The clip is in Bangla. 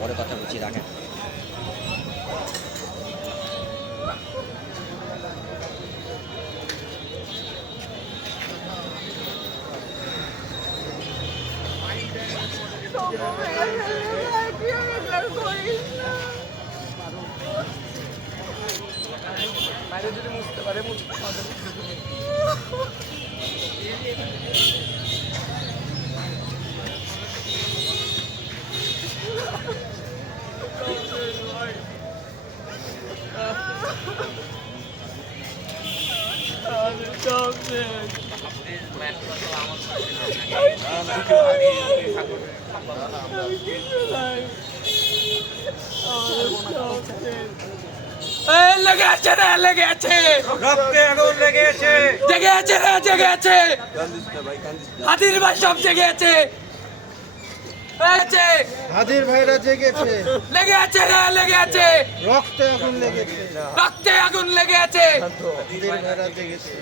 পরে কথা বলছি, রাখেন। বাইরে যদি মুছতে পারে লেগে আছে রে, লেগে আছে, রক্তে আগুন লেগেছে, জেগে আছে রে, জেগে আছে, হাতির ভাই সব জেগে আছে, হাজির ভাইরা জেগেছে, লেগে আছে রে, লেগে আছে, রক্তে আগুন লেগেছে, রক্তে আগুন লেগে আছে, হাজির ভাইরা জেগেছে।